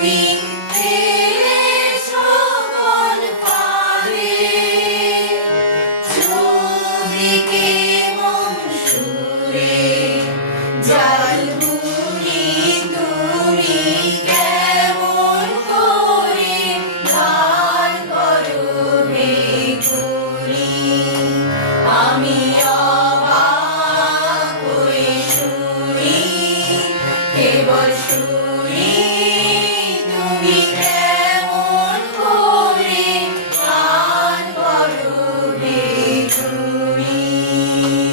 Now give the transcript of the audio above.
Thank you. Happy